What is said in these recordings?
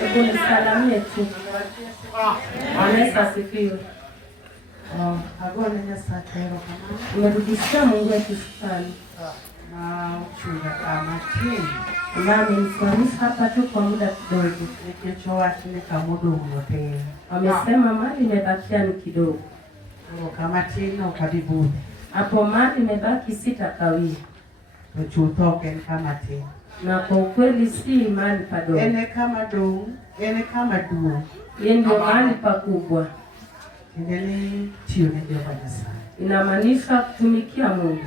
Hebu nisalamie tu. Yesu asifiwe. Agone nyasatero kama. Umerudishia Mungu wetu shukrani. Na uchunga kama chini. Nami nisimamisha hapa tu kwa muda kidogo. Nikichoa chini kamudu mwote. Wamesema mali imebakia ni kidogo. Kama chini ukadibuni. Hapo mali imebaki sitakawia. Uchutoke kama chini. Na kwa ukweli si mali padogo. Ene kama duo. Yeye ndio mali pakubwa. Ndeni tio ndio banyasa. Inamaanisha kutumikia Mungu.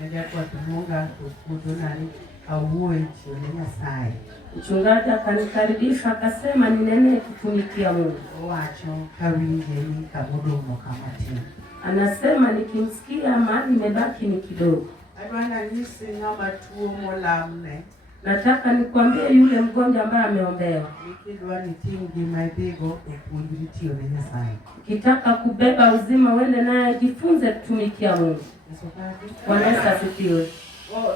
Ndio kwa tumunga kudonani auwe tio nyasai. Mchungaji akanikaribisha akasema ninene kutumikia Mungu. Wacho kawinje ni kamudomo kama tio. Anasema nikimsikia mali imebaki ni kidogo. Bwana nisi ngama tuo molamne. Nataka nikwambie yule mgonjwa ambaye ameombewa. Nikidwa nitingi maibego kupunjitio na Nyasai. Kitaka kubeba uzima uende naye jifunze kutumikia Mungu. Bwana Yesu asifiwe.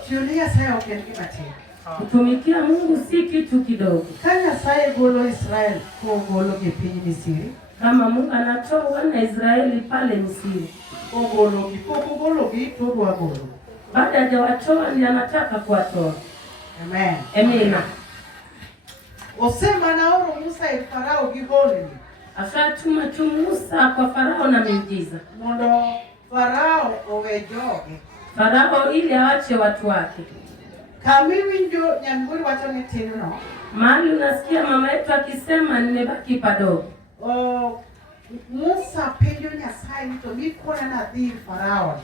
Tulia saya ukenikipatia. Kutumikia Mungu si kitu kidogo. Kanya saya golo Israel ko golo kipindi Misri. Kama Mungu anatoa wana Israeli pale Misri. Ko golo kitorwa golo. Baada ya hajawatoa ndiye anataka kuwatoa. Amen. Amina. Osema na oro Musa Farao gigole. Afatuma tu Musa kwa Farao na miujiza. Mondo Farao owejoge. Farao ili aache watu wake. Kamiwi ndio nyamburi wacho ni tino. Mahali unasikia mama yetu akisema nimebaki padogo. Musa penjo Nyasaye nito bikona na dhiri Farao.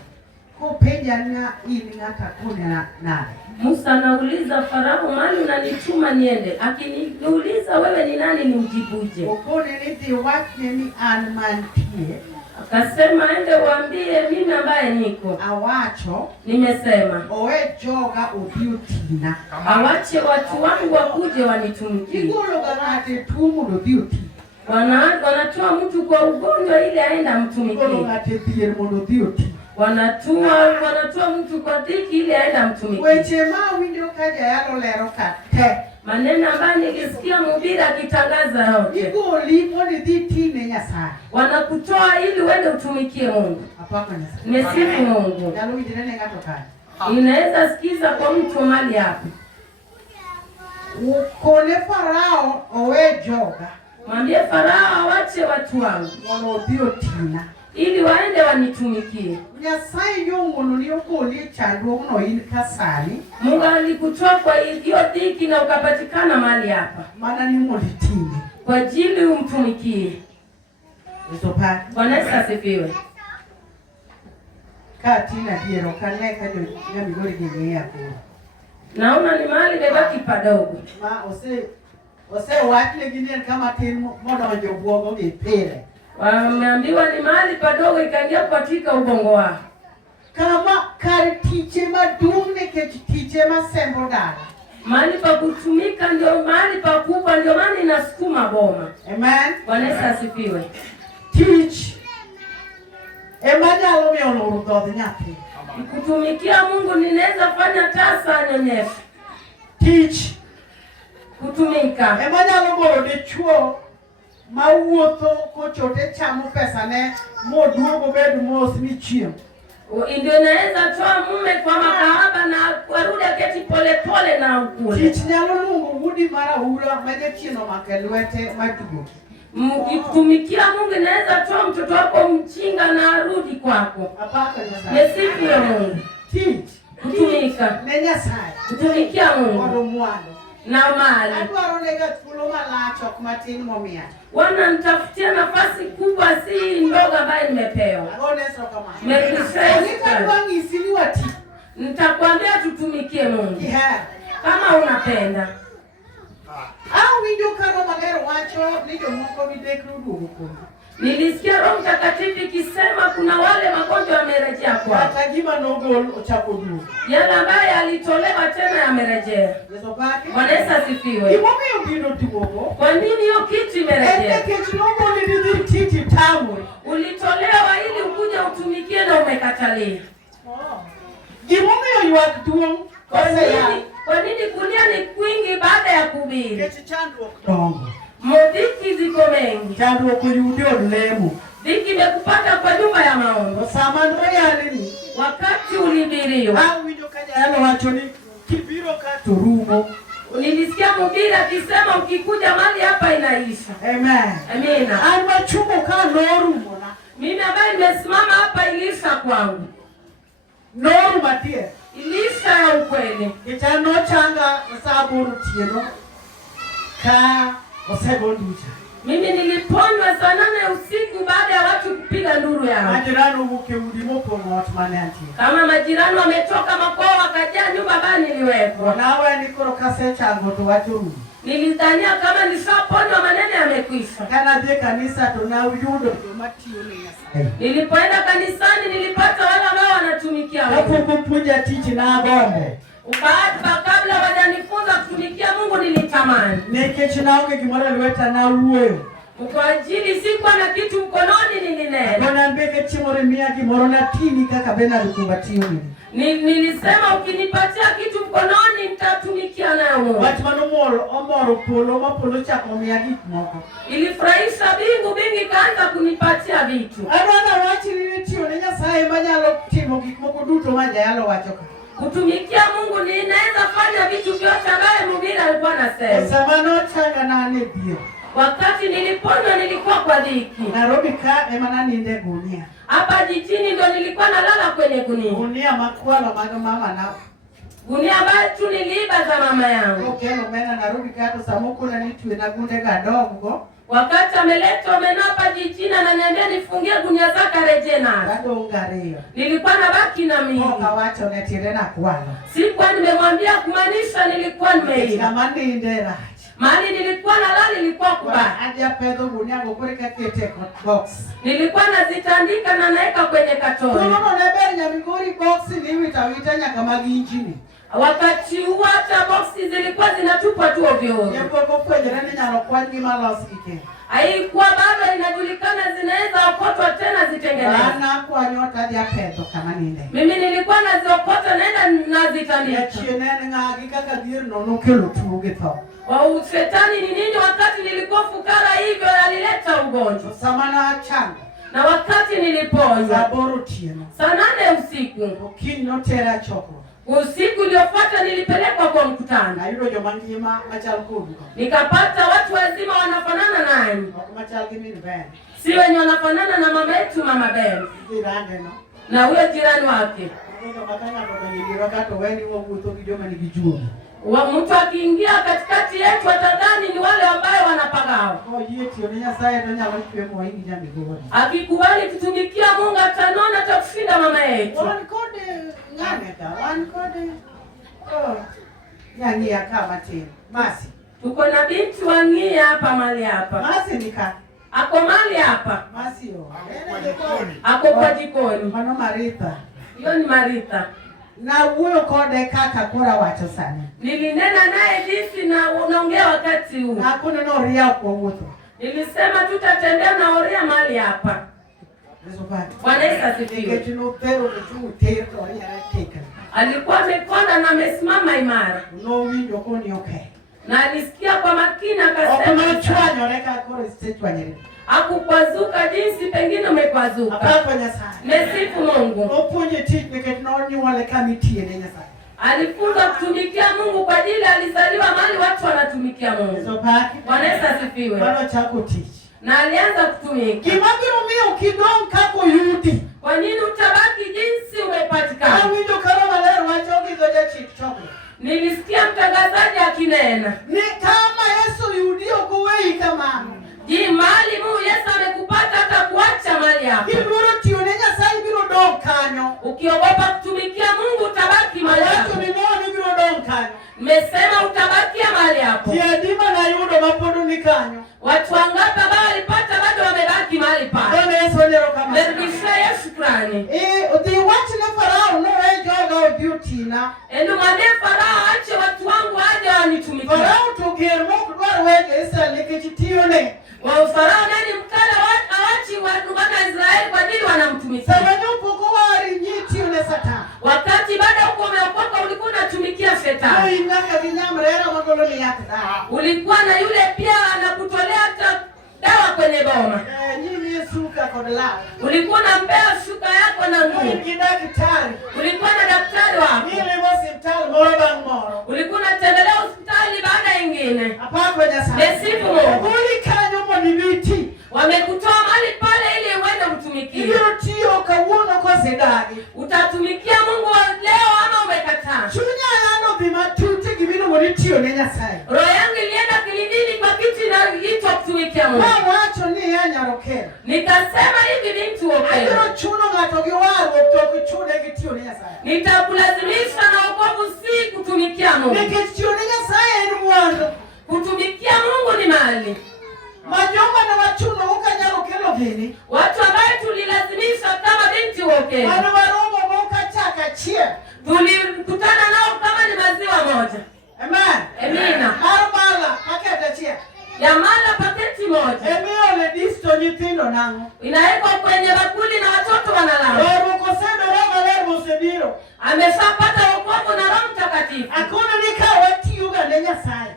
Ko penja na ili ngata kuna na. Musa anauliza Farao mahali unanituma niende. Akiniuliza wewe ni nani nimjibuje? Ukone niti wakne ni anmantie. Akasema ende waambie mimi ambaye niko. Awacho. Nimesema. Owe joga ubiutina. Awache watu wangu wakuje wanitumikie. Kigolo ganate tumu ubiuti. Wanatoa mtu kwa ugonjwa ili aende amtumikie. Kigolo ganate thier ubiuti. Wanatoa mtu kwa dhiki ili aende amtumikie. Weche windio kaja yalo lero kate. Maneno ambayo nilisikia mhubiri akitangaza yote. Igoli moni dhiti Nyasaye. Wanakutoa ili uende utumikie Mungu. Hapana Nyasaye. Mesifu Mungu. Yalo wijirene ngato kani. Inaweza sikiza kwa mtu mali hapo. Ukone Farao owe joga. Mwambie Farao awache watu wangu. Mono ubiutina. Ili waende wanitumikie. Nyasaye yongono ni okoli chandu no in kasani. Mungu alikutoa kwa hiyo dhiki na ukapatikana mahali hapa. Maana ni mulitini. Kwa ajili umtumikie. Usopa. Bwana Yesu asifiwe. Katina diero kaneka ndio ngami goli genge yako. Naona ni mahali bebaki padogo. Ma ose wakile gine kama tin modo njobuogo gipere. Wameambiwa ni mahali padogo ikaingia katika ubongo wao. Kama kari tiche madumne ke tiche masembo dara. Mahali pa kutumika ndio mahali pakubwa, ndio maana inasukuma boma. Amen. Bwana Yesu asifiwe. Teach. Emanya lomi oloro do nyati. Kutumikia Mungu ninaweza fanya tasa nyonyefu. Teach. Kutumika. Emanya lomo de chuo. Mauoto kochote chamo pesa ne moduogo bedu mos michiem. Ndio naweza toa mume kwa makahaba na warudi aketi pole pole na ukule. Tich nyalo lungo wudi mara ura maje chino makelwete madugo. Mkitumikia Mungu naweza toa mtoto wako mchinga na arudi kwako. Apaka Nyasaye. Yesifu ya Mungu. Teach. Kutumika. Ne Nyasaye. Kutumikia Mungu. Wado mwalo. Na mali. Adwaro nega tulo malacho kumatin momia. Wananitafutia nafasi kubwa si ndogo ambayo nimepewa. Agoneso kama. Nitakwangisi wati. Nitakwambia tutumikie Mungu. Yeah. Kama unapenda. Au windio karo magero wacho nijo moko bidekru duko. Nilisikia Roho Mtakatifu ikisema kuna wale magonjwa yamerejea kwao. Atajima nogol ochako duko. Yale ambaye alitolewa tena yamerejea. Yeso baki. Bwana Yesu asifiwe. Imomi ubino timogo. Kwa nini hiyo kitu imerejea? Kitu ni titi tamu. Ulitolewa ili ukuje utumikie na umekatalia. Imomi yuak duong. Kwa nini kulia ni kwingi baada ya kuhubiri? Kech chandruok dongo. Dhiki ziko mengi. Chandruok oyudi od lemo. Dhiki imekupata kwa nyumba ya maombi. Sama noyalni. Wakati ulihubiriwa. Awinjo ka jayalo wacho ni kibiro ka to rumo. Nilisikia mhubiri akisema ukikuja mali hapa inaisha. Amen. Amina. Alwachumo ka norumo na. Mimi ambaye nimesimama hapa ilisha kwangu. Noru matie. Ilisha ya ukweli. Kichano changa sababu tieno. Ka osebonducha. Mimi niliponywa saa 8 usiku baada ya watu kupiga nduru yao. Majirani uke udimopo na watu mananti. Kama majirani wametoka makwao wakajaa nyumba bani niliwekwa. Nawe nikoro kase chango to wachuru. Nilidhania kama nishaponywa maneno yamekwisha. Kana je kanisa to na uyudo matio ni Nyasaye. Nilipoenda kanisani nilipata wale ambao wanatumikia Mungu. Hapo kumpuja titi na bombe. Ubaada kabla hawajanifunza kutumikia Mungu nilitamani. Nekechi naonge kimora lweta na uweyo. Kwa ajili sikuwa na kitu mkononi nilinena. Bona mbeke chimore mia kimora na tini kaka bena lukumbatio nini. Nilisema ukinipatia kitu mkononi nitatumikia nayo Mungu. Watu manomoro omoro polo mapolo chako mia gitmoko. Ilifurahisha bingi kaanza kunipatia vitu. Ana wachi nilitio ni Nyasaye manyalo timo gitmoko duto manja yalo wachoka. Kutumikia Mungu ninaweza fanya vitu vyote ambavyo mhubiri alikuwa anasema. Samano changa na nebio. Wakati niliponywa nilikuwa kwa dhiki. Nairobi ka emana ninde gunia. Hapa jijini ndio nilikuwa nalala kwenye gunia. Gunia makwala mama na. Gunia ambayo tu niliiba za mama yangu. Okay, mena Nairobi ka to samuko na nitwe na gunde gadogo. Wakati ameleta omena hapa jijini ananiambia nifungie gunia zake reje nazo. Bado ungario. Nilikuwa nabaki na mimi. Kawacha unetire na kwala. Sikuwa nimemwambia kumaanisha nilikuwa nimeiba. Kama ndera. Mali nilikuwa nalala nilikuwa kubaya. Aje pedo gunia gokoreka kete box. Nilikuwa nazitandika na naeka kwenye katoni. Kuno nebere nyamigori box ni wita nyaka maginjini. Wakati huo hata boxi zilikuwa zinatupwa tu ovyo ovyo. Yepoko kwenye nyalo kwa ni malosike. Haikuwa bado inajulikana zinaweza okotwa tena zitengenezwe. Ana kwa nyota ya pedo kama ninde. Mimi nilikuwa naziokota naenda nazitandika. Chienene ngagi kaka dir no nokelo tuge tho. Wa shetani ni nini wakati nilikuwa fukara hivyo alileta ugonjwa. Samana changa. Na wakati niliponywa Saboro tieno. saa 8 usiku. Okinyo tera choko. Usiku uliofuata nilipelekwa kwa mkutano. Na yule jomangima machal kudu. Nikapata watu wazima wanafanana nani. Machal kimi ni ben. Si wenye wanafanana na mama yetu mama Ben. Jirani no. Na huyo jirani wake. Ndio matanga kwa nyingiro kato weni wo guto kijoma ni kijuma. Mtu akiingia katikati yetu atadhani ni wale ambao wanapagao. Kwa hiyo tionea saya ndio nyalo kwemo hingi jamii gori. Akikubali kutumikia Mungu atanona atakushinda mama yetu. One code ngane ka one code. Oh. Yangi akama tena. Masi. Tuko na binti wangia hapa mali hapa. Masi nika. Ako mali hapa. Masi yo. Ako kwa jikoni. Mano Marita. Hiyo ni Marita. Na uwe kode kaka kura wacho sana. Nilinena naye jinsi na unaongea wakati huu. Na kuna no ria kwa wote. Nilisema tutatembea na oria mali hapa. Bwana Yesu asifiwe. Alikuwa amekonda na amesimama imara. No window koni okay. Na alisikia kwa makini akasema hakukwazuka jinsi pengine umekwazuka. Mesifu Mungu. Alifunza kutumikia Mungu kwa ajili alizaliwa mahali watu wanatumikia Mungu. Bwana Yesu asifiwe. Na alianza kutumika. Kwa nini utabaki jinsi umepatikana? Nilisikia mtangazaji akinena. Ni kama Yesu yudio kuwei kama. Ji mali Mungu Yesu amekupata hata kuacha mali yako. Kiburo tionenya sai biro dog kanyo. Ukiogopa kutumikia Mungu utabaki mali yako. Watu ni nini biro dog kanyo. Nimesema utabakia mali yako. Kiadima na yudo mapodo ni kanyo. Watu wangapi ambao walipata bado wamebaki mahali pale. Bwana Yesu ndio kama. Merudishia shukrani. Utiwachi na Farao no joga beauty na. Endo mane Farao ache watu wangu waje wanitumikie. Farao tugermo kudwar wege Israeli kichitione. Wa Farao nani mkala waachi watu wa Israeli kwa nini wanamtumikia? Sababu poko wari nyiti une Satan. Wakati baada uko umeokoka ulikuwa unatumikia shetani. Ina Ulikuwa na yule pia anakutolea hata dawa kwenye boma. Ulikuwa unampea shuka yako na nguo. Ulikuwa na daktari wako. Ulikuwa unatembelea hospitali baada nyingine. Nesifu Mungu. Wamekutoa mahali pale ili uende utumikie. Utatumikia Mungu leo ama umekataa? Roho yangu ilienda kilindini kwa kiti na ito kutumikia Mungu. Nikasema hivi ni mtu wokovu. Nitakulazimisha na wokovu si kutumikia Mungu. Kutumikia Mungu ni mali. Watu ambao tulilazimisha kama binti wokovu. Tulikutana nao kama ni maziwa moja. Amen. Amina. Ya mala paketi moja. Inawekwa kwenye bakuli na watoto wanalala. Ameshapata wokovu na Roho Mtakatifu.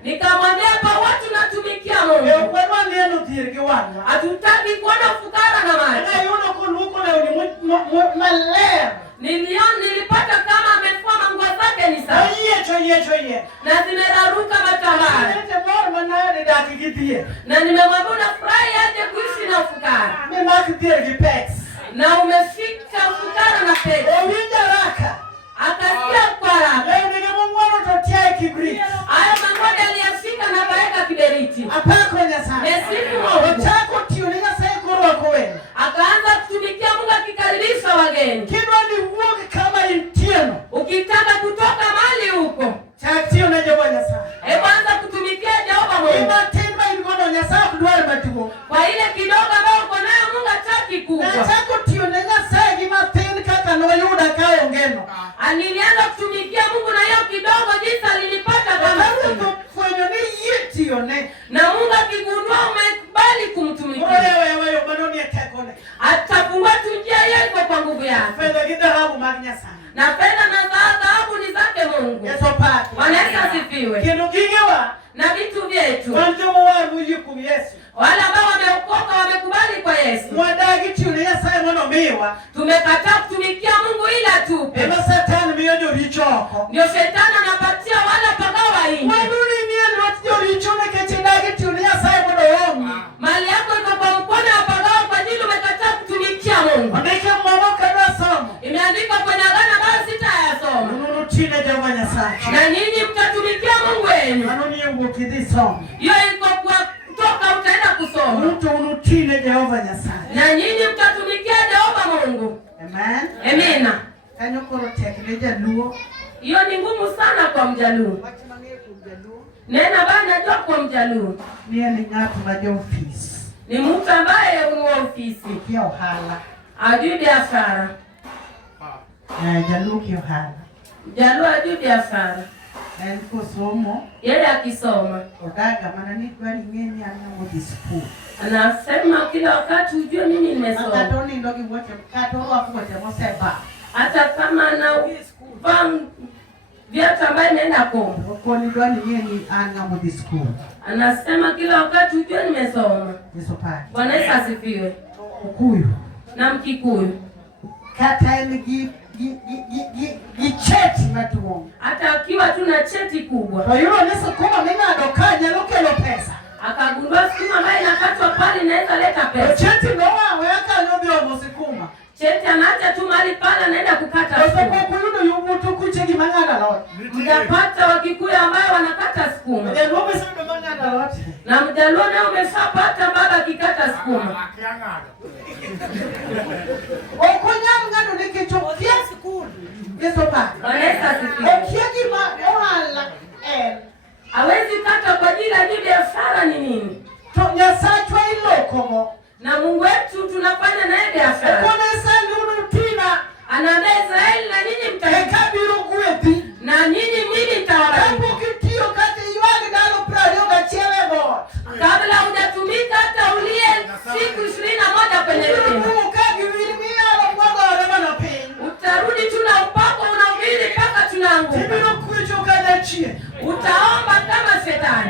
Nikamwambia kwa watu natumikia Mungu. Hatutaki kuona ufukara na maji. Nilipata kama amefua manguo zake ni sawa. Na zimeraruka matambara. Na nimemwambia unafurahi aje kuishi na ufukara. Na umefika ufukara na pesa. Akasikia kwa raha. Haya mangoja aliyashika na kaeka kiberiti. Nesifu Mungu. Akaanza kutumikia Mungu akikaribisha wageni. Ukitaka kutoka mali huko. Anza kutumikia Jehova Mungu. Kwa ile kidogo ambayo uko nayo Mungu hataki kubwa. Alilianza kutumikia Mungu na hiyo kidogo jinsi alilipata kama na Mungu akigundua umekubali kumtumikia. Atafungua tu njia hiyo iko kwa nguvu yake. Na fedha na dhahabu ni zake Mungu. Wanaweza sifiwe. Na vitu vyetu. Wale ambao wameokoka wamekubali kwa Yesu. Tumekataa kutumikia Mungu ila tupe. Ndio shetani anapatia wale pagao wa nje. Mali yako iko kwa mkono wa pagao kwa ajili umekataa kutumikia Mungu. Imeandikwa kwenye Agano basi sitayasoma. Na nyinyi mtatumikia Mungu wenu. Hiyo iko kwa kutoka utaenda kusoma. Na nyinyi mtatumikia Jehova Mungu. Amen. Amina. Hiyo ni ngumu sana kwa Mjaluo. Nena bana najua kwa Mjaluo. Ni mtu ambaye ni ofisi. Ajui biashara. Mjaluo ajui biashara. Yeye akisoma. Anasema kila wakati ujue mimi nimesoma. Hata kama na viatu ambaye naenda kombo. Anasema kila wakati ujue nimesoma. Bwana Yesu asifiwe. Na Mkikuyu. Hata akiwa tu na cheti kubwa. Akagundua sukuma ambaye inakatwa pale inaweza leta pesa. Cheti anaacha tu mahali pale anaenda kukata sukuma. Mtapata Wakikuyu ambao wanakata sukuma. Na Mjaluo naye umeshapata baba akikata sukuma. Hawezi kata kwa ajili ya biashara ni nini? Na Mungu wetu tunafanya naye biashara. Anaambia Israeli na nyinyi mtahekabiru na nyinyi mimi mtawabariki. Kabla hujatumika hata ulie siku 21 kwenye milima. Utarudi tu na upako unahubiri mpaka tunaanguka. Utaomba kama shetani.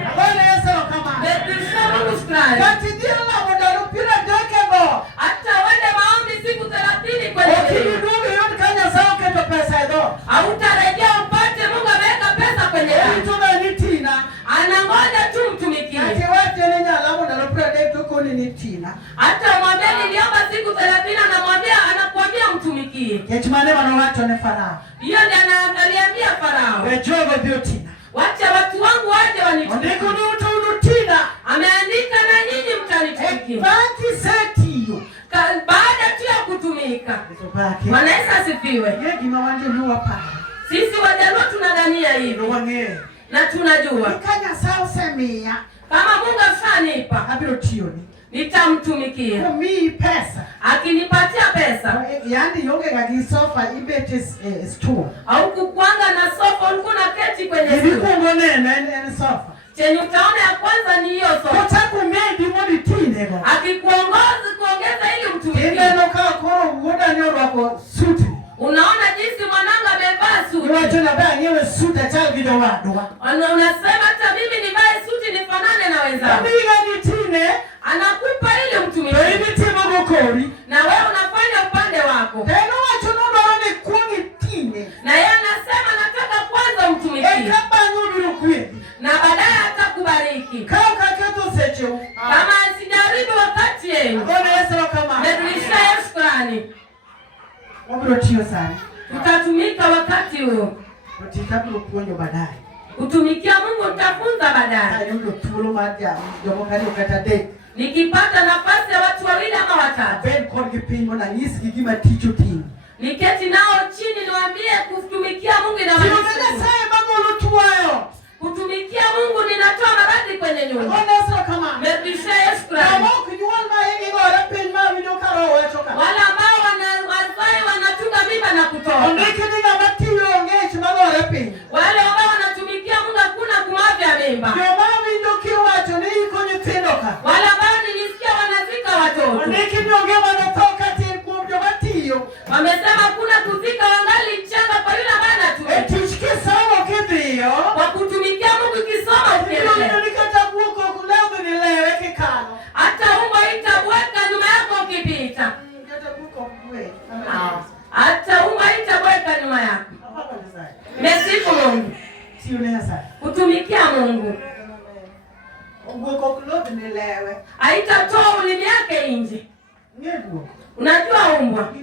tayari. Katidia la wadalo pira deke go. Hata wende maombi siku 30 kwenye Okidudu yon kanya sao keto pesa edo. hautarejea upate Mungu ameweka pesa kwenye Mtume ni tina. anangoja tu mtumikie. Ati wate nenya alamu dalo pira deke ko ni tina. Hata mwambie niliomba siku 30 anamwambia anakuambia mtumikie. Kechimane wano wacho ne Farao. Hiyo ndiye aliambia Farao. Wejogo biotina. Wacha watu wangu waje wanitumikie. Ondeko ni utu tina. Ameandika na nyinyi mtanitumikia. Banki setiyo. Baada tu ya kutumika. Bwana Yesu asifiwe. Yegi mawanje nuwa pa. Sisi Wajaluo tunadhania hivyo. Wange. Na tunajua. Kanya sao semia. Kama Mungu ashanipa. Abiro tioni. Nitamtumikia. Kumi pesa. Akinipatia pesa. Yani yonge gagi sofa ibete store. Au kukwanga na sofa ulikuwa na keti kwenye sofa. Niko ngone na sofa. Chenye utaona ya kwanza ni hiyo sofa. Kutaku medi modi tinego. Akikuongoza kuongeza ili mtumikie. Ndio kama koro muda ndio wako suti. Unaona jinsi mwanangu amevaa suti. Ni watu na baa nyewe suti acha video wado. Unasema hata mimi nivae suti nifanane na wenzangu. Amiga ni tine. Anakupa ili mtumikie. Hivi timo gokori. Na wewe unafanya upande wako. Tena watu ndo wale kungi tine. Na yeye anasema nataka kwanza mtumikie. Kaba nyubiru kweli. Na baadaye atakubariki. Kao kaketo secho. Kama sijaribu wakati yenu. Bwana Yesu kama. Merudisha shukrani. Wabiro tio sana. Tutatumika wakati huo. Tutakabilo kuonyo baadaye. Kutumikia Mungu nitafunza baadaye. Hayo ndio tulo maja ndio kali ukata date. Nikipata nafasi ya watu wawili ama watatu. Ben kongi pingo na yisi kigima ticho tingi. Niketi nao chini niwaambie kutumikia Mungu ina maana. Kutumikia Mungu ninatoa maradhi kwenye nyumba. Merudisha shukrani. Wale ambao wanatunga mimba na kutoa. Wale ambao wanatumikia Mungu hakuna kumwavya mimba. Wale ambao nilisikia wanazika watoto. Wamesema kuna kuzika wangali mchanga kwa yule ambaye anatumikia. Kwa kutumikia Mungu kisoma ukiendelea. Hata umbo itabweka nyuma yako ukipita. Hata umbo itabweka nyuma yako. Mesifu Mungu. Kutumikia Mungu. Haitatoa ulimi yake nje. Unajua umbwa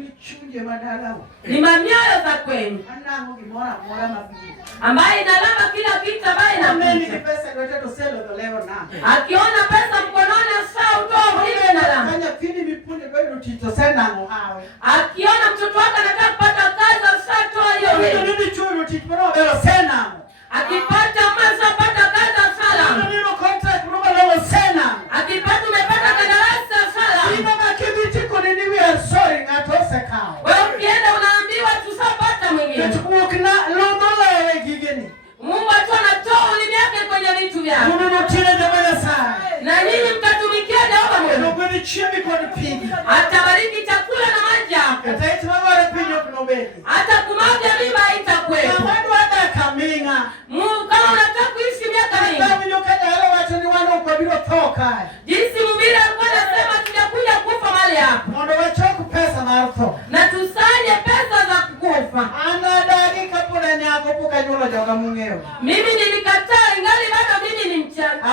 ni mamioyo za kwenu ambaye inalamba kila kitu ambaye inapita. Akiona pesa mkononi saa utoa ulimi na lamba. Akiona mtoto wake anataka kupata kazi saa toa hiyo ulimi. Akipata mwanzo pata kazi sala. Akipata umepata kandarasi sala. Wewe ukienda unaambiwa tusapata mwingine. Mungu tu anatoa ulimi yake kwenye vitu vyake. Na nyinyi mtatumikia Jehova Mungu. Atabariki chakula na maji yako. Hata kumwaga mimba haitakuwepo. Mungu kama unataka kuishi miaka mingi. Jinsi mhubiri alikuwa anasema tunakuja kufa mahali hapa. Na tusanye pesa za kukufa. Mimi nilikataa ingali bado mimi ni mchanga.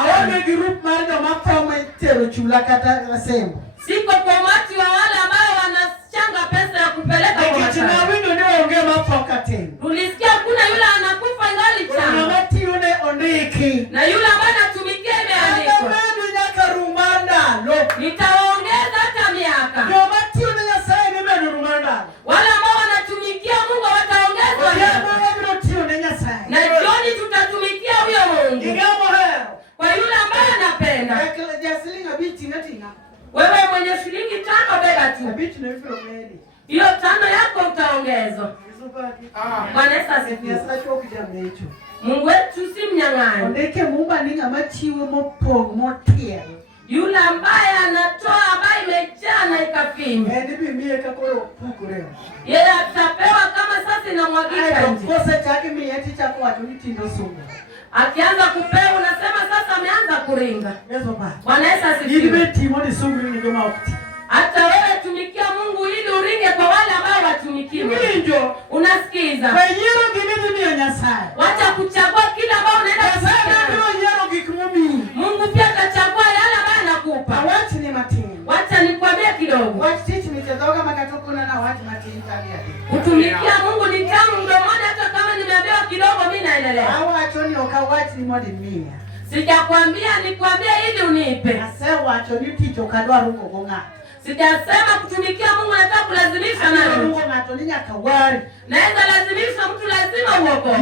Siko kwa umati wa wale ambao wanachanga pesa ya kupeleka kwa matanga. Ulisikia kuna yule anakufa ingali changa. Na yule ambaye anatumikia imeandikwa. Nitaongeza hata miaka. Wale ambao wanatumikia Mungu wataongezwa miaka. Na jioni tutatumikia huyo Mungu. Kwa yule ambaye anapenda. Wewe mwenye shilingi 5 beba tu. Hiyo 5 yako utaongezwa. Bwana Yesu asifiwe. Mungu wetu si mnyang'anyi. Yule ambaye anatoa ambaye imejaa na ikafinywa. Yeye atapewa kama sasa inamwagika nje. Akianza kupewa unasema sasa ameanza kuringa. Bwana Yesu asifiwe. Hata wewe tumikia Mungu ili uringe kwa wale ambao watumikiwa. Unasikiza? Wacha kuchagua kila ambao unaenda kusikia. Mungu pia atachagua yale ambayo anakupa. Wacha nikwambie kidogo. Kutumikia Mungu ni tamu mdomoni, hata kama nimeambiwa kidogo mimi naendelea. Sijakwambia nikwambie ili unipe. Sijasema kutumikia Mungu nataka kulazimisha nayo. Naweza lazimisha mtu, lazima uokoke.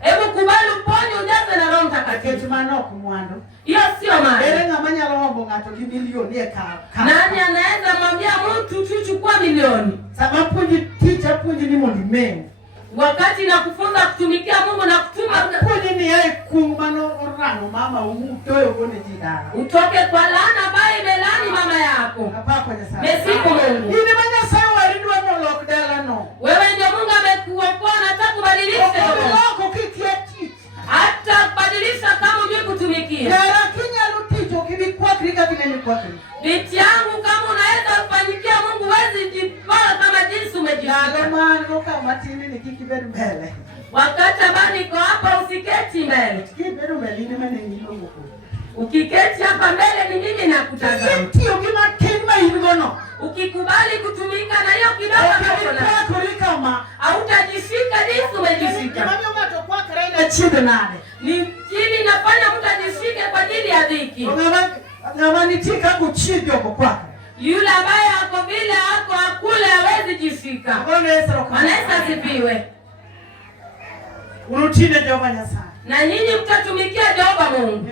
Hebu kubali uponye, ujaze na Roho Mtakatifu. Hiyo sio maana. Nani anaweza mwambia mtu chukua milioni? Wakati na kufunza kutumikia Mungu na kutuma utoke kwa laana ambayo imelani mama yako. Mesiku Mungu. Wewe ndio Mungu amekuokoa, nataka kubadilisha. Hata kubadilisha kama unajua kutumikia. Binti yangu, kama unaweza kufanyikia Mungu wezi jipaa kama jinsi umejipaa. Wakati ambao niko hapa usiketi mbele. Ukiketi hapa mbele ni mimi nakutazama. Ukikubali kutumika na hiyo kidogo hautajishika jinsi umejishika. Ni chini nafanya mtu ajishike kwa ajili ya dhiki. Yule ambaye ako vile ako akule hawezi jishika. Bwana Yesu asifiwe. Na nyinyi mtatumikia Jehova Mungu.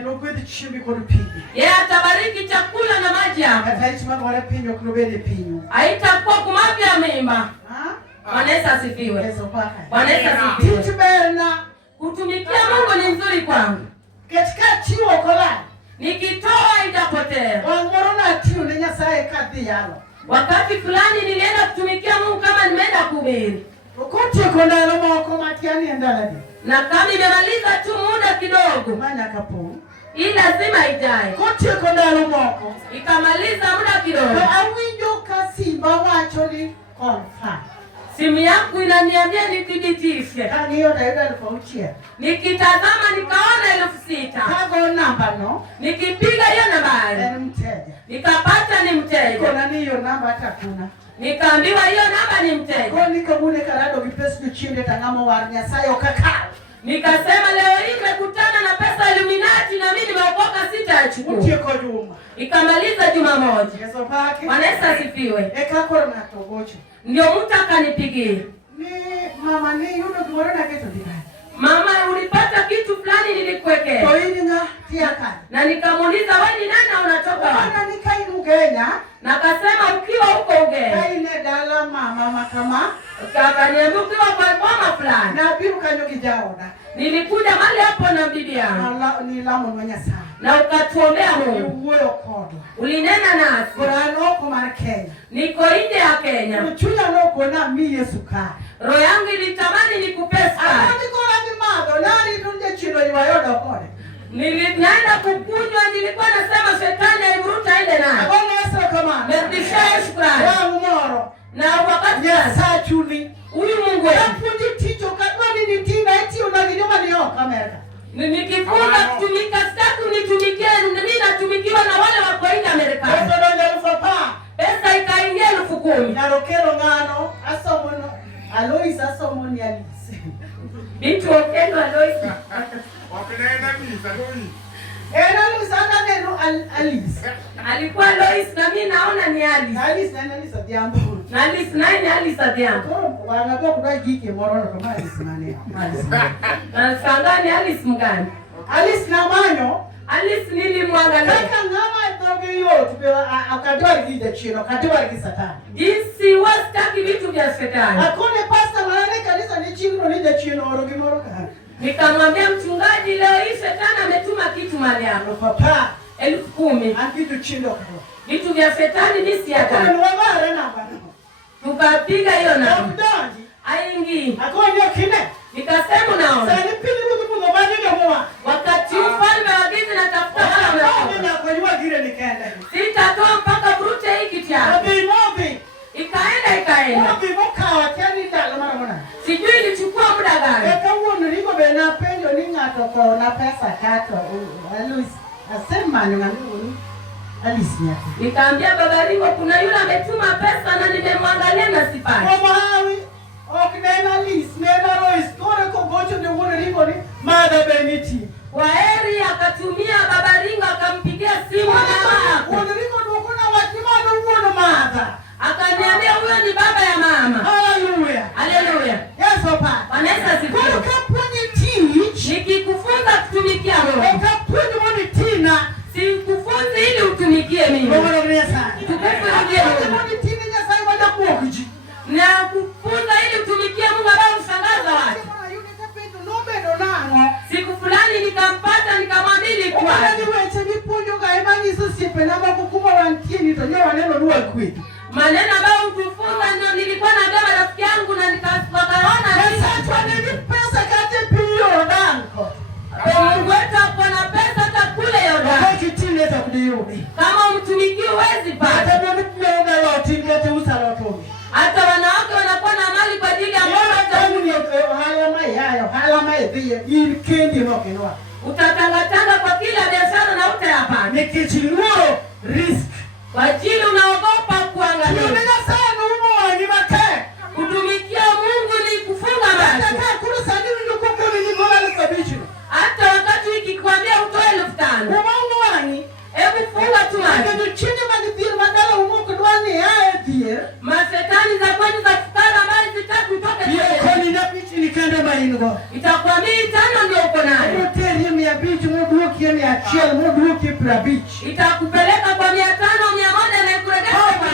Yeye atabariki chakula na maji yako. Haitakuwa kumavya mimba. Bwana Yesu asifiwe. Bwana Yesu asifiwe. Kutumikia Mungu ni nzuri kwangu. Nikitoa itapotea. Wakati fulani nilienda kutumikia Mungu kama nimeenda kuhubiri. Na kama nimemaliza tu muda kidogo, hii lazima ijae. Ikamaliza muda kidogo, simu yangu inaniambia nithibitishe. Nikitazama nikaona 6,000. Nikipiga hiyo nambari nikapata ni mteja. Nikaambiwa hiyo namba ni mteja. Nikasema leo hii nimekutana na pesa Illuminati na mimi nimeokoka, sitachukua. Ikamaliza juma moja. Bwana Yesu asifiwe. Ndio mtu akanipigia. Mama, ulipata kitu fulani nilikuwekea. Na nikamuuliza wewe ni nani unatoka wapi? Na akasema ukiwa huko Ugenya. Akaniambia ukiwa kwa mama fulani. Nilikuja mahali hapo na bibi yangu. Na ukatuombea Mungu. Ulinena nasi. Niko nje ya Kenya. Roho yangu ilitamani nikupe sukari. Nilienda kukunywa, nilikuwa nasema shetani aivuruta ende naye. Merudisha shukrani. Na wakati huyu Mungu nikifunga kutumika, sitaki nitumikie, mimi natumikiwa na wale wako nje Amerika. Pesa ikaingia 10,000. Bintu okendo Alois. Alikuwa Alois na mimi naona ni Alice. Alice nani Alice Adhiambo. Na sangani Alice mgani? Alice na manyo. Alice nilimwangalia. Kaka ngama itoge yote akadwa gije chino, kadwa gisatani. Jinsi wastaki vitu vya shetani. Akone pastor mwana kanisa ni chino nije chino orogimoro kana. Nikamwambia mchungaji, leo hii shetani ametuma kitu mahali hapo. Papa 10,000. Akitu chino kwa. Vitu vya shetani mimi si hata. Tukapiga hiyo namba. Aingi. Akoni kine. Nikasema naona. Sasa nipili Wakati ufalme wa giza natafuta sitatoa mpaka brute hiki tena. Ikaenda. Sijui ilichukua muda gani. Nikaambia baba Ringo kuna yule ametuma pesa na nimemwangalia na sipati. Waheri akatumia baba Ringo akampigia simu mama. Akaniambia huyo ni baba ya mama. Hallelujah. Hallelujah. Yes, Papa. Wanaweza sikia. Nikikufunza kutumikia Mungu. Sikufunzi ili utumikie mimi. Na kufunza ili utumikie Mungu ambaye ushangaza watu. Siku fulani nikampata nikamwambia kwa. Maneno ambayo utufunza ndio nilikuwa na baba rafiki yangu na nikawakaona Mungu wetu hapo na pesa hata kule Yordani. Kama umtumikie huwezi pata. Hata wanawake wanakuwa na mali kwa ajili ya Mungu. Utatangatanga kwa kila biashara na utayapata. Risk. Kwa ajili unaogopa kuangalia. Kutumikia Mungu ni kufunga macho. Hata wakati nikikwambia utoe 5,000. Hebu funga tu macho. Masetani za kwenu za fukara ambazo zitaki utoke. Itakwambia 5 ndio uko nayo. Itakupeleka kwa 500, 100 na kuregesha kwa.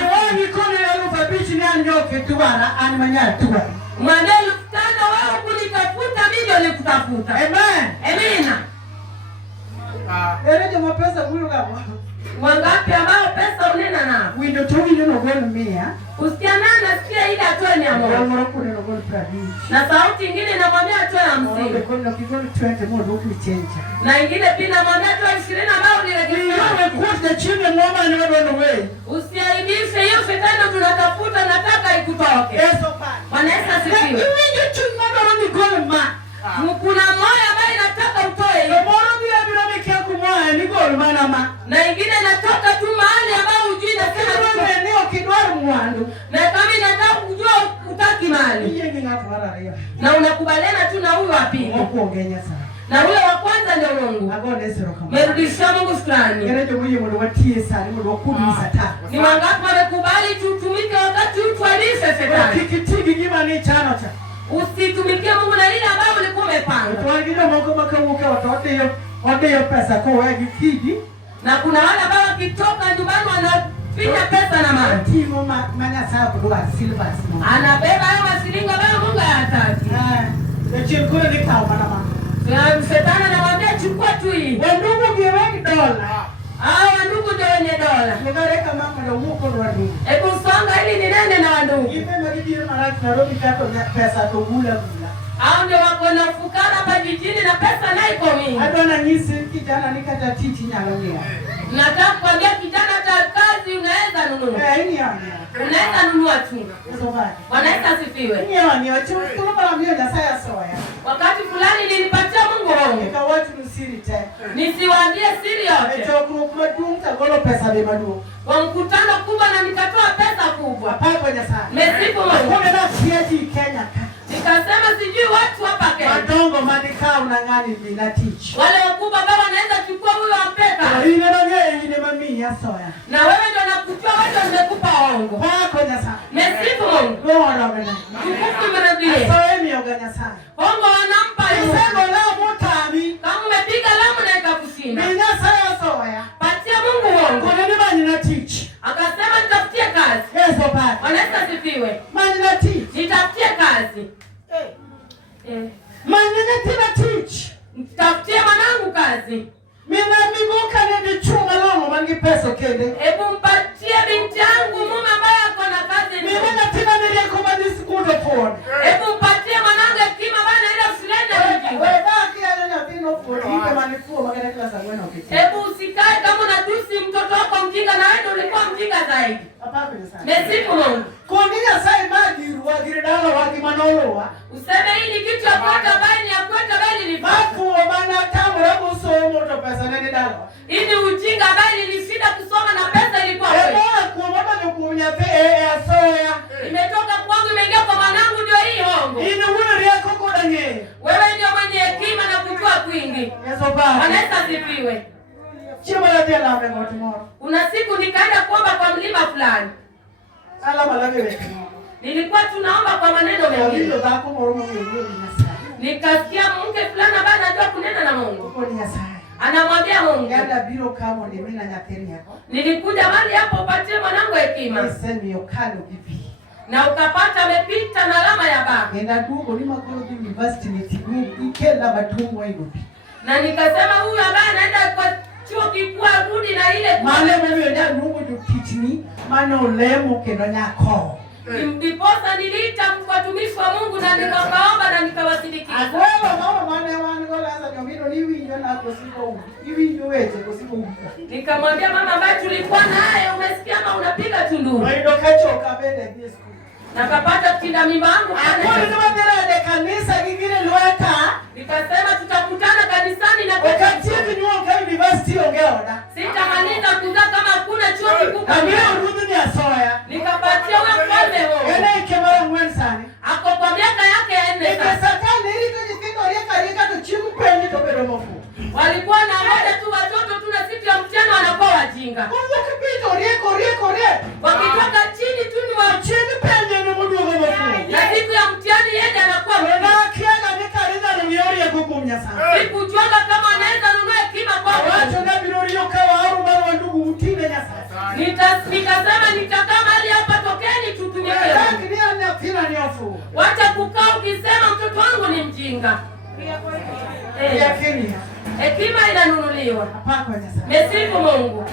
Mwambie 5,000 wewe kunitafuta mimi ndio nikutafuta. Amen. Amina. Wangapi ambao pesa unena na? Usikia nani nasikia ile atoe 100. Na sauti nyingine inamwambia atoe 50. Na nyingine pia inamwambia atoe 20 ambao niregesha. Usiaibishe hiyo shetani tunatafuta nataka ikutoke. Wanaweza sikiwe. Kuna moyo ambaye nataka utoe. Na ingine natoka tu mahali ambao hujui na na kama nataka kujua utaki mali. Na unakubaliana tu na huyo wa pili. Na huyo wa kwanza ndio Mungu. Merudisha Mungu shukrani. Ni wangapi wamekubali tutumike wakati utwalishe shetani? Usitumikie Mungu na ile ambayo ulikuwa umepanga. Na kuna wale ambao wakitoka nyumbani wanapiga pesa na mali. Anabeba hayo masilingo ambayo Mungu hataki. Shetani anamwambia chukua tu hii. Wandugu ndio wenye dola. Hebu songa ili ninene na wandugu. Hao ndio wako na fukara hapa jijini na pesa nayo iko mingi. Nataka kuambia kijana hata kazi unaweza nunua. Unaweza nunua tu. Wanaweza sifiwe. Wakati fulani nilipatia Mungu wangu. Nisiwaambie siri yote. Kwa mkutano kubwa na nikatoa pesa kubwa. Mesifu Mungu. Nikasema sijui watu hapa Kenya. Wale wakubwa ambao wanaweza chukua huyo ampeka. Na wewe ndio nakujua watu wamekupa hongo. Mesifu Mungu. Tukufu mrudie. Hongo wanampa yule. Kama umepiga lamu na ikakushinda. Patia Mungu hongo. Akasema nitafutie kazi. Wanaweza sifiwe. Nitafutie kazi. Nitafutie mwanangu kazi. Hebu mpatie binti yangu mume ambaye ako na kazi. Hebu mpatie mwanangu hekima ambaye anaenda shuleni. ujinga zaidi. Apako Nyasaye. Mesifu Mungu. Koni Nyasaye magiru wagire dala wagi manolowa. Useme hii ni kitu ya kuweka baini ya kuweka baini ni mafu bana tamura musomo to pesa nene dala. Hii ni ujinga baini ni shida kusoma na pesa ilikuwa kweli. Kwa mama nikunya pe asoya. Imetoka kwangu imeingia kwa mwanangu ndio hii hongo. Ina huna ria koko danye. Wewe ndio mwenye hekima na kujua kwingi. Yeso baba. Anaweza sifiwe. Chema la tela amengo tomorrow. Kuna siku nikaenda kuomba kwa mlima fulani. Ala malabe wewe. Nilikuwa tunaomba kwa maneno mengi. Ndio zako moromo wewe Nyasaye. Nikasikia mke fulani ambaye anajua kunena na Mungu. Kwa Nyasaye. Anamwambia Mungu, "Yada biro kama ni mimi na nyakeni yako." Nilikuja mahali hapo upatie mwanangu hekima. Niseme yokalo bibi. Na ukapata amepita na alama ya baba. Nenda dugo ni makolo di university ni tigu ikela matumwa hiyo. Na nikasema huyu ambaye anaenda kwa chuo kikuu arudi na ile mane mimi ndio dugo du kitini mano lemo kendo nyako. Ndiposa niliita watumishi wa Mungu na nikaomba na nikawasindikiza. Agwelo mama mane wangu laza nyomino ni winyo na kosiko. Iwinyo wewe kosiko. Nikamwambia mama ambaye tulikuwa naye, umesikia kama unapiga tunduru. Ndio kachoka bende Yesu. Nakapata kinda mimba yangu pale. Ndio ndio kanisa kingine lweta. Nikasema tutakutana kanisani na wakati nyonga university ongeoda. Sitamaliza kuzaa kama hakuna chuo kikuu. Ndio urudi ni asoya. Nikapatia wewe mfalme wao. Ele kemara mwensani. Ako kwa miaka yake ya 4 sasa. Nikasakana ili tujifika reka tuchimpendi tobero mofu. Walikuwa na moja tu watoto tu na siku ya mtihani wanakuwa wajinga. Wakitoka chini tu ni wa chini penye ni mdogo mofu. Na siku ya mtihani yeye anakuwa mdogo. Sikujua kama anaweza nunua hekima kwa watu. Nikasema nitakaa mahali hapa, tokeni tutumie. Wacha kukaa ukisema mtoto wangu ni mjinga. Hekima inanunuliwa. Mesifu Mungu.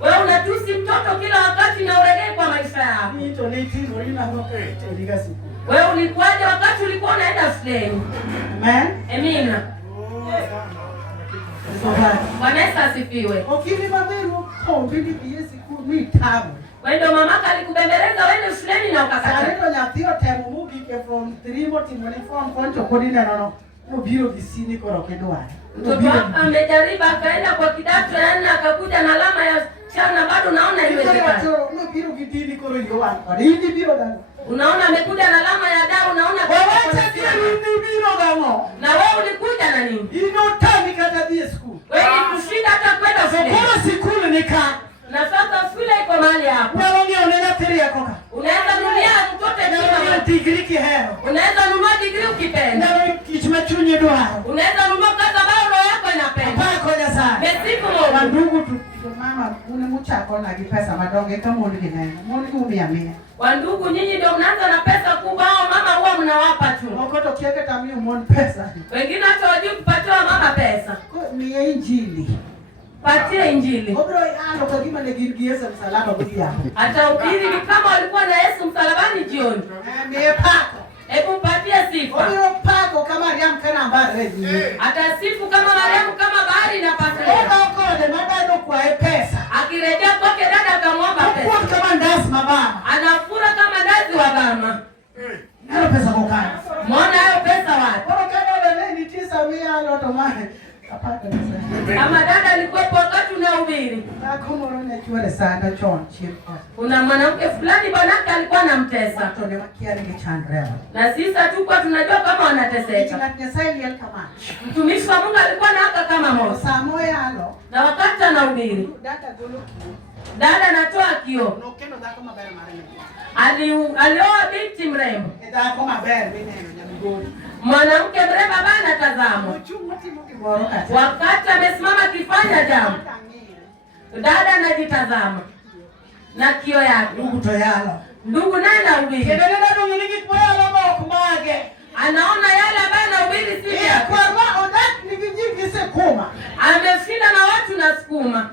Wewe unatusi mtoto kila wakati na uregei kwa maisha yako. Wewe ulikuwaje wakati ulikuwa unaenda shuleni? Amen. Amina. Bwana Yesu asifiwe. Wewe ndio mamaka alikubembeleza wewe shuleni na ukakataa. Mtoto amejaribu akaenda kwa kidato ya 4 akakuja na alama ya chana, bado naona iwezekana. Unaona amekuja na alama ya dau, unaona na wewe ulikuja na nini? Wewe kushinda hata kwenda shule. Na sasa shule iko mahali hapo. Unaweza nunulia mtoto hekima. Unaweza nunua degree ukipenda. Unaweza nunua kazi ambayo roho yako inapenda. Mesifu Mungu. Ndugu mama una mchako na pesa madonge kama ulikinena. Mungu umiamia. Wandugu nyinyi ndio mnaanza na pesa kubwa, au mama huwa mnawapa tu. Ukoto kiake tamio muone pesa. Wengine hata wajui kupatiwa mama pesa. Ni injili. Patia injili. Obro ano kwa kima negirgiesa msalaba kutia. Hata ubiri ni kama walikuwa na Yesu msalabani jioni. Pako. Hebu patia sifa. Obro pako kama Mariam kana ambare. Hata sifu kama Mariam kama bahari inapata. Kode madado kwa pesa. Akirejea kwake dada akamwomba pesa. Kwa kama ndasi mabama. Anafura kama ndazi wa mama. Hayo pesa kokana. Muona hayo pesa wapi? Kwa kama dada ni 900 lotomane. Kama dada alikuwepo wakati unahubiri. Kuna mwanamke fulani bwanake alikuwa anamtesa. Na sisi hatukuwa tunajua kama wanateseka. Mtumishi wa Mungu alikuwa na haka kama moto. Na wakati anahubiri, dada anatoa kioo. Alioa binti mrembo. Mwanamke mrembo bana tazama. Wakati amesimama kifanya jambo, dada anajitazama na kio yake. Ndugu naye anahubiri. Anaona yale ambayo anahubiri si yake. Ameshinda na watu na sukuma.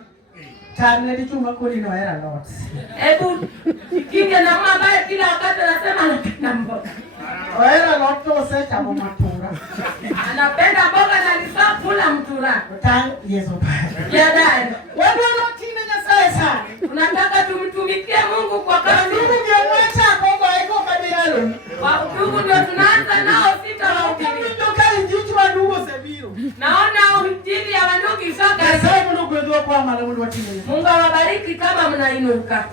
Hebu kinge na mama ambaye kila wakati anasema anapenda mboga. Anapenda mboga na alifaa kula kila mtura. Tang Yesu Baba. Ya dai. Wadwaro tine Nyasaye sana. Tunataka tumtumikie Mungu kwa kazi. Ndugu mwacha Mungu haiko kabisa. Ndugu ndio tunaanza nao sitawahubiri. Naona injili ya wandugu isaka. Mungu awabariki kama mnainuka.